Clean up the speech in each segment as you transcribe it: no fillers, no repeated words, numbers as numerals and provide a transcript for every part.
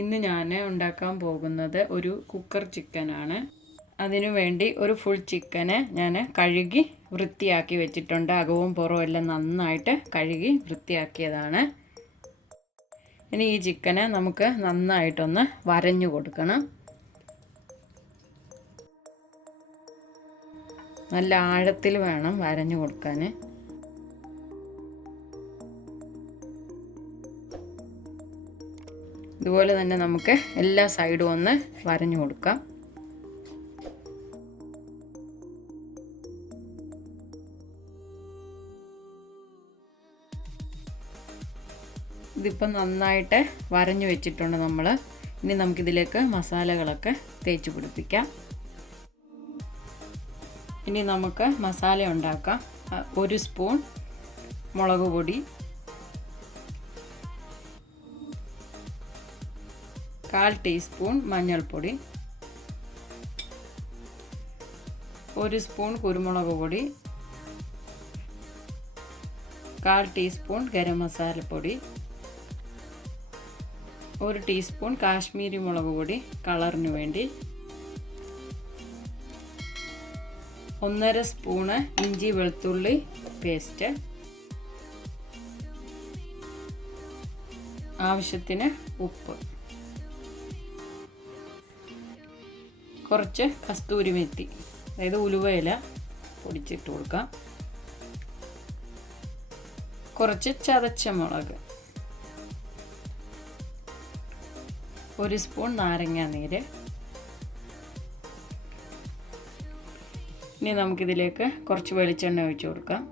ഇന്ന് ഞാൻ ഉണ്ടാക്കാൻ പോകുന്നത് ഒരു കുക്കർ ചിക്കനാണ്. അതിനു വേണ്ടി ഒരു ഫുൾ ചിക്കനെ ഞാൻ കഴുകി വൃത്തിയാക്കി വെച്ചിട്ടുണ്ട്. അകവും പുറവും എല്ലാം നന്നായിട്ട് കഴുകി വൃത്തിയാക്കിയതാണ്. ഇനി ഈ ചിക്കനെ നമുക്ക് നന്നായിട്ടൊന്ന് വരഞ്ഞു കൊടുക്കണം. നല്ല ആഴത്തിൽ വേണം വരഞ്ഞു കൊടുക്കാൻ. ഇതുപോലെ തന്നെ നമുക്ക് എല്ലാ സൈഡും ഒന്ന് വരഞ്ഞു കൊടുക്കാം. ഇതിപ്പോൾ നന്നായിട്ട് വരഞ്ഞു വെച്ചിട്ടുണ്ട് നമ്മൾ. ഇനി നമുക്കിതിലേക്ക് മസാലകളൊക്കെ തേച്ച് പിടിപ്പിക്കാം. ഇനി നമുക്ക് മസാല ഉണ്ടാക്കാം. 1 സ്പൂൺ മുളക് പൊടി, 1/4 ടീസ്പൂൺ മഞ്ഞൾപ്പൊടി, 1 സ്പൂൺ കുരുമുളക് പൊടി, 1/4 ടീസ്പൂൺ ഗരം മസാലപ്പൊടി, 1 ടീസ്പൂൺ കാശ്മീരി മുളക് പൊടി കളറിന് വേണ്ടി, 1/2 സ്പൂണ് ഇഞ്ചി വെളുത്തുള്ളി പേസ്റ്റ്, ആവശ്യത്തിന് ഉപ്പ്, കുറച്ച് കസ്തൂരി മെത്തി അതായത് ഉലുവയില പൊടിച്ചിട്ട് കൊടുക്കാം, കുറച്ച് ചതച്ച മുളക്, 1 സ്പൂൺ നാരങ്ങ നീര്. ഇനി നമുക്കിതിലേക്ക് കുറച്ച് വെളിച്ചെണ്ണ ഒഴിച്ച് കൊടുക്കാം.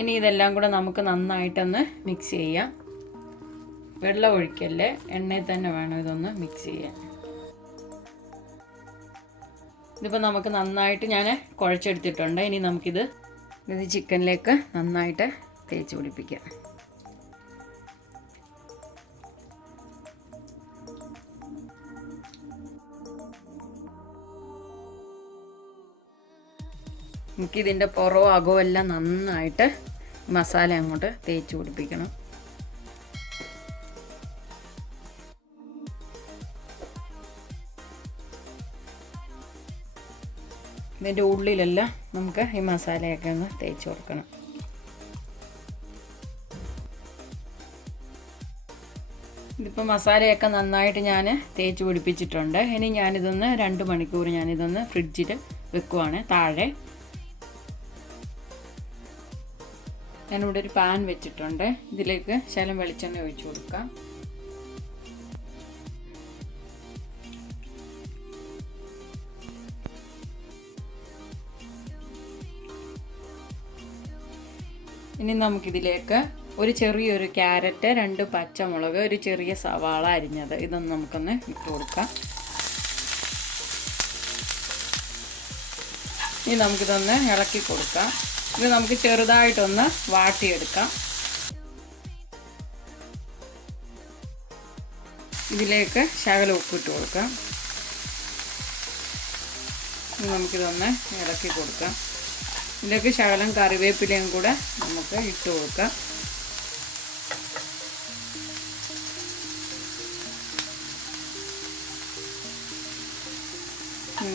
ഇനി ഇതെല്ലാം കൂടെ നമുക്ക് നന്നായിട്ടൊന്ന് മിക്സ് ചെയ്യാം. വെള്ളം ഒഴിക്കല്ലേ, എണ്ണയിൽ തന്നെ വേണം ഇതൊന്ന് മിക്സ് ചെയ്യാൻ. ഇതിപ്പോൾ നമുക്ക് നന്നായിട്ട് ഞാൻ കുഴച്ചെടുത്തിട്ടുണ്ട്. ഇനി നമുക്കിത് ചിക്കനിലേക്ക് നന്നായിട്ട് തേച്ച് പിടിപ്പിക്കാം. നമുക്കിതിൻ്റെ പുറവും അകവും എല്ലാം നന്നായിട്ട് മസാല അങ്ങോട്ട് തേച്ച് പിടിപ്പിക്കണം. ഇതിൻ്റെ ഉള്ളിലെല്ലാം നമുക്ക് ഈ മസാലയൊക്കെ ഒന്ന് തേച്ച് കൊടുക്കണം. ഇതിപ്പോൾ മസാലയൊക്കെ നന്നായിട്ട് ഞാൻ തേച്ച് പിടിപ്പിച്ചിട്ടുണ്ട്. ഇനി ഞാനിതൊന്ന് 2 മണിക്കൂർ ഞാനിതൊന്ന് ഫ്രിഡ്ജിൽ വെക്കുവാണ് താഴെ. ഞാനിവിടെ ഒരു പാൻ വെച്ചിട്ടുണ്ട്. ഇതിലേക്ക് ശകലം വെളിച്ചെണ്ണ ഒഴിച്ചു കൊടുക്കാം. ഇനി നമുക്കിതിലേക്ക് ഒരു ചെറിയൊരു ക്യാരറ്റ്, 2 പച്ചമുളക്, ഒരു ചെറിയ സവാള അരിഞ്ഞത് ഇതൊന്ന് നമുക്കൊന്ന് ഇട്ട് കൊടുക്കാം. ഇനി നമുക്കിതൊന്ന് ഇളക്കി കൊടുക്കാം. ഇത് നമുക്ക് ചെറുതായിട്ടൊന്ന് വാട്ടിയെടുക്കാം. ഇതിലേക്ക് ശകലം ഉപ്പിട്ട് കൊടുക്കാം. നമുക്കിതൊന്ന് ഇളക്കി കൊടുക്കാം. ഇതിലേക്ക് ശകലം കറിവേപ്പിലയും കൂടെ നമുക്ക് ഇട്ട് കൊടുക്കാം.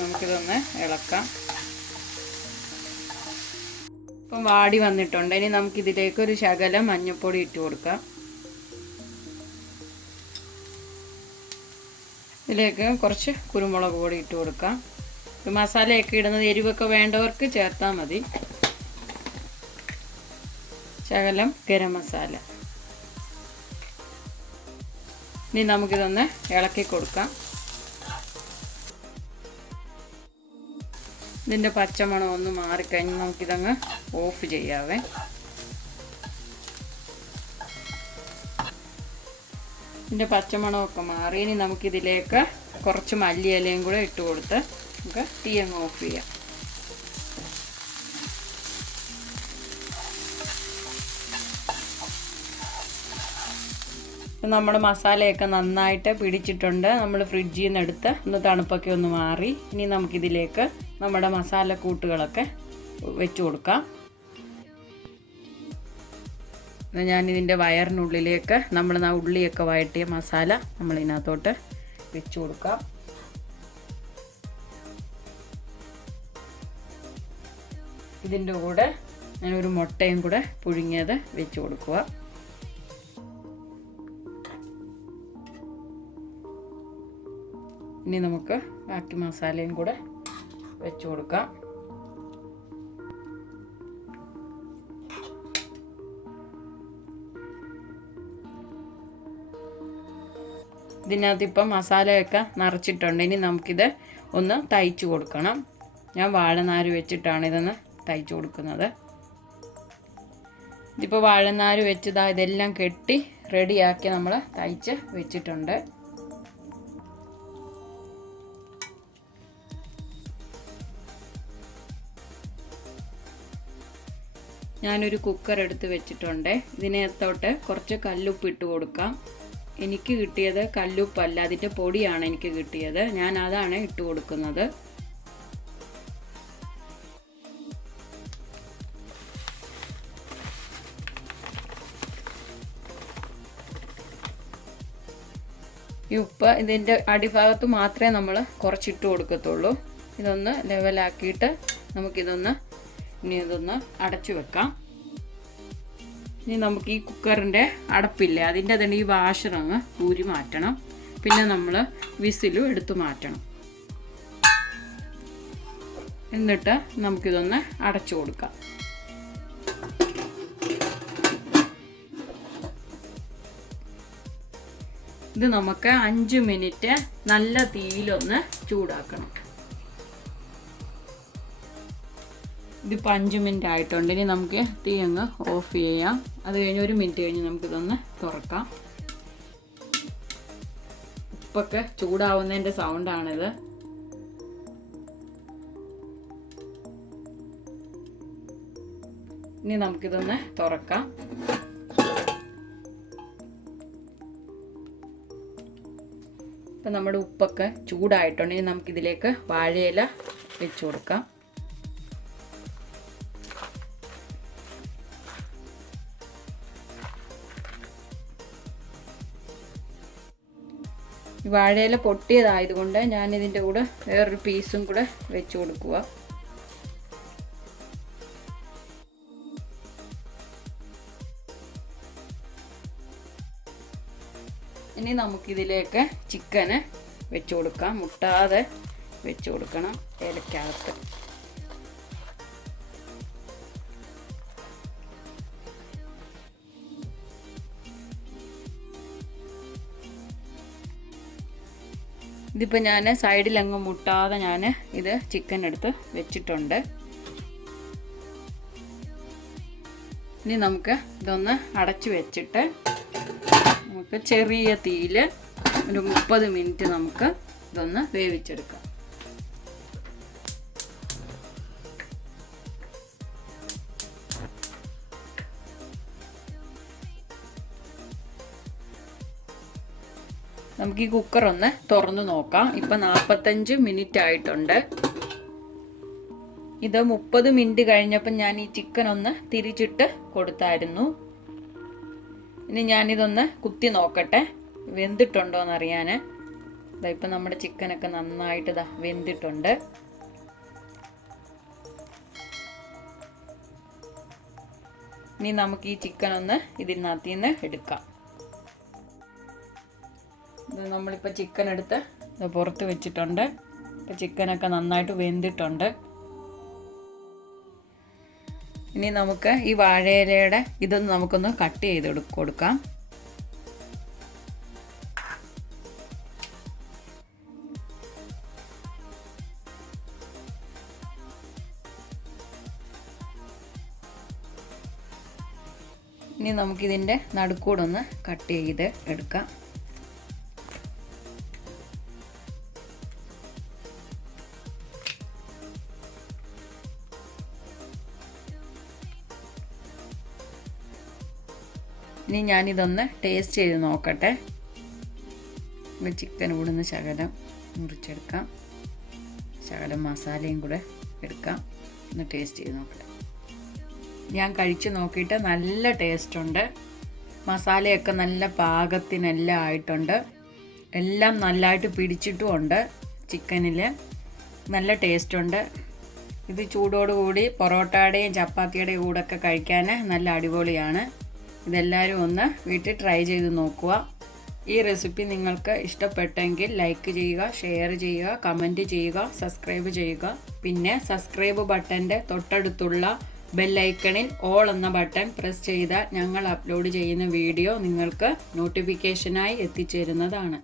നമുക്കിതൊന്ന് ഇളക്കാം. ഇപ്പം വാടി വന്നിട്ടുണ്ട്. ഇനി നമുക്കിതിലേക്ക് ഒരു ശകലം മഞ്ഞൾപ്പൊടി ഇട്ട് കൊടുക്കാം. ഇതിലേക്ക് കുറച്ച് കുരുമുളക് പൊടി ഇട്ട് കൊടുക്കാം. മസാലയൊക്കെ ഇടുന്നത് എരിവൊക്കെ വേണ്ടവർക്ക് ചേർത്താൽ മതി. ശകലം ഗരം മസാല. ഇനി നമുക്കിതൊന്ന് ഇളക്കി കൊടുക്കാം. ഇതിൻ്റെ പച്ചമണം ഒന്ന് മാറിക്കഴിഞ്ഞ് നമുക്കിതങ്ങ് ഓഫ് ചെയ്യാവേ. ഇതിൻ്റെ പച്ചമണമൊക്കെ മാറി. ഇനി നമുക്കിതിലേക്ക് കുറച്ച് മല്ലിയിലയും കൂടെ ഇട്ട് കൊടുത്ത് നമുക്ക് തീ അങ്ങ് ഓഫ് ചെയ്യാം. നമ്മുടെ മസാലയൊക്കെ നന്നായിട്ട് പിടിച്ചിട്ടുണ്ട്. നമ്മൾ ഫ്രിഡ്ജിൽ നിന്ന് എടുത്ത് ഒന്ന് തണുപ്പൊക്കെ ഒന്ന് മാറി. ഇനി നമുക്കിതിലേക്ക് നമ്മുടെ മസാല കൂട്ടുകളൊക്കെ വെച്ച് കൊടുക്കാം. ഞാനിതിൻ്റെ വയറിനുള്ളിലേക്ക് നമ്മൾ ഉള്ളിയൊക്കെ വഴറ്റിയ മസാല നമ്മളിതിനകത്തോട്ട് വെച്ച് കൊടുക്കാം. ഇതിൻ്റെ കൂടെ ഞാനൊരു മുട്ടയും കൂടെ പുഴുങ്ങിയത് വെച്ച് കൊടുക്കുക. ഇനി നമുക്ക് ബാക്കി മസാലയും കൂടെ വെച്ച് കൊടുക്കാം. ഇതിനകത്ത് ഇപ്പം മസാലയൊക്കെ നിറച്ചിട്ടുണ്ട്. ഇനി നമുക്കിത് ഒന്ന് തയ്ച്ച് കൊടുക്കണം. ഞാൻ വാഴനാര് വെച്ചിട്ടാണ് ഇതൊന്ന് തയ്ച്ച് കൊടുക്കുന്നത്. ഇതിപ്പോൾ വാഴനാര് വെച്ചതാ ഇതെല്ലാം കെട്ടി റെഡിയാക്കി നമ്മൾ തയ്ച്ച് വെച്ചിട്ടുണ്ട്. ഞാനൊരു കുക്കർ എടുത്ത് വെച്ചിട്ടുണ്ട്. ഇതിനകത്തോട്ട് കുറച്ച് കല്ലുപ്പ് ഇട്ട് കൊടുക്കാം. എനിക്ക് കിട്ടിയത് കല്ലുപ്പല്ല, അതിൻ്റെ പൊടിയാണ് എനിക്ക് കിട്ടിയത്. ഞാൻ അതാണ് ഇട്ട് കൊടുക്കുന്നത്. ഈ ഉപ്പ് ഇതിൻ്റെ അടിഭാഗത്ത് മാത്രമേ നമ്മൾ കുറച്ചിട്ട് കൊടുക്കത്തുള്ളൂ. ഇതൊന്ന് ലെവലാക്കിയിട്ട് നമുക്കിതൊന്ന് അടച്ചു വെക്കാം. ഇനി നമുക്ക് ഈ കുക്കറിൻ്റെ അടപ്പില്ലേ അതിൻ്റെ തന്നെ ഈ വാഷറങ്ങ് ഊരി മാറ്റണം. പിന്നെ നമ്മൾ വിസിലും എടുത്തു മാറ്റണം. എന്നിട്ട് നമുക്കിതൊന്ന് അടച്ചു കൊടുക്കാം. ഇത് നമുക്ക് 5 മിനിറ്റ് നല്ല തീയിലൊന്ന് ചൂടാക്കണം. ഇതിപ്പോൾ 5 മിനിറ്റ് ആയിട്ടുണ്ട്. ഇനി നമുക്ക് തീ അങ്ങ് ഓഫ് ചെയ്യാം. അത് കഴിഞ്ഞ് 1 മിനിറ്റ് കഴിഞ്ഞ് നമുക്കിതൊന്ന് തുറക്കാം. ഉപ്പൊക്കെ ചൂടാവുന്നതിൻ്റെ സൗണ്ടാണിത്. ഇനി നമുക്കിതൊന്ന് തുറക്കാം. ഇപ്പം നമ്മുടെ ഉപ്പൊക്കെ ചൂടായിട്ടുണ്ട്. ഇനി നമുക്കിതിലേക്ക് വാഴയില വെച്ച് കൊടുക്കാം. ഈ വാഴയില പൊട്ടിയതായതുകൊണ്ട് ഞാനിതിൻ്റെ കൂടെ വേറൊരു പീസും കൂടെ വെച്ച് കൊടുക്കുക. ഇനി നമുക്കിതിലേക്ക് ചിക്കന് വെച്ച് കൊടുക്കാം. മുട്ടാതെ വെച്ച് കൊടുക്കണം ഇലക്കകത്ത്. ഇതിപ്പോൾ ഞാൻ സൈഡിലങ്ങ് മുട്ടാതെ ഞാൻ ഇത് ചിക്കൻ എടുത്ത് വെച്ചിട്ടുണ്ട്. ഇനി നമുക്ക് ഇതൊന്ന് അടച്ചു വെച്ചിട്ട് നമുക്ക് ചെറിയ തീയിൽ ഒരു 30 മിനിറ്റ് നമുക്ക് ഇതൊന്ന് വേവിച്ചെടുക്കാം. നമുക്ക് ഈ കുക്കർ ഒന്ന് തുറന്ന് നോക്കാം. ഇപ്പം 45 മിനിറ്റ് ആയിട്ടുണ്ട്. ഇത് 30 മിനിറ്റ് കഴിഞ്ഞപ്പോൾ ഞാൻ ഈ ചിക്കൻ ഒന്ന് തിരിച്ചിട്ട് കൊടുത്തായിരുന്നു. ഇനി ഞാനിതൊന്ന് കുത്തി നോക്കട്ടെ വെന്തിട്ടുണ്ടോ എന്നറിയാൻ. ഇപ്പം നമ്മുടെ ചിക്കനൊക്കെ നന്നായിട്ട് വെന്തിട്ടുണ്ട്. ഇനി നമുക്ക് ഈ ചിക്കൻ ഒന്ന് ഇതിനകത്ത് നിന്ന് എടുക്കാം. ഇത് നമ്മളിപ്പോൾ ചിക്കൻ എടുത്ത് പുറത്ത് വെച്ചിട്ടുണ്ട്. ഇപ്പം ചിക്കനൊക്കെ നന്നായിട്ട് വെന്തിട്ടുണ്ട്. ഇനി നമുക്ക് ഈ വാഴയിലയുടെ ഇതൊന്ന് നമുക്കൊന്ന് കട്ട് ചെയ്ത് കൊടുക്കാം. ഇനി നമുക്കിതിൻ്റെ നടുക്കൂടൊന്ന് കട്ട് ചെയ്ത് എടുക്കാം. ഇനി ഞാനിതൊന്ന് ടേസ്റ്റ് ചെയ്ത് നോക്കട്ടെ. ചിക്കൻ കൂടെ ഒന്ന് ശകലം മുറിച്ചെടുക്കാം. ശകലം മസാലയും കൂടെ എടുക്കാം. ഒന്ന് ടേസ്റ്റ് ചെയ്ത് നോക്കട്ടെ. ഞാൻ കഴിച്ച് നോക്കിയിട്ട് നല്ല ടേസ്റ്റുണ്ട്. മസാലയൊക്കെ നല്ല പാകത്തിനെല്ലാം ആയിട്ടുണ്ട്. എല്ലാം നല്ലതായിട്ട് പിടിച്ചിട്ടുമുണ്ട്. ചിക്കനിൽ നല്ല ടേസ്റ്റുണ്ട്. ഇത് ചൂടോടുകൂടി പൊറോട്ടയുടെയും ചപ്പാത്തിയുടെയും കൂടെയൊക്കെ കഴിക്കാൻ നല്ല അടിപൊളിയാണ്. ഇതെല്ലാവരും ഒന്ന് വീട്ടിൽ ട്രൈ ചെയ്ത് നോക്കുക. ഈ റെസിപ്പി നിങ്ങൾക്ക് ഇഷ്ടപ്പെട്ടെങ്കിൽ ലൈക്ക് ചെയ്യുക, ഷെയർ ചെയ്യുക, കമൻറ്റ് ചെയ്യുക, സബ്സ്ക്രൈബ് ചെയ്യുക. പിന്നെ സബ്സ്ക്രൈബ് ബട്ടൻ്റെ തൊട്ടടുത്തുള്ള ബെല്ലൈക്കണിൽ ഓൾ എന്ന ബട്ടൺ പ്രസ് ചെയ്താൽ ഞങ്ങൾ അപ്ലോഡ് ചെയ്യുന്ന വീഡിയോ നിങ്ങൾക്ക് നോട്ടിഫിക്കേഷനായി എത്തിച്ചേരുന്നതാണ്.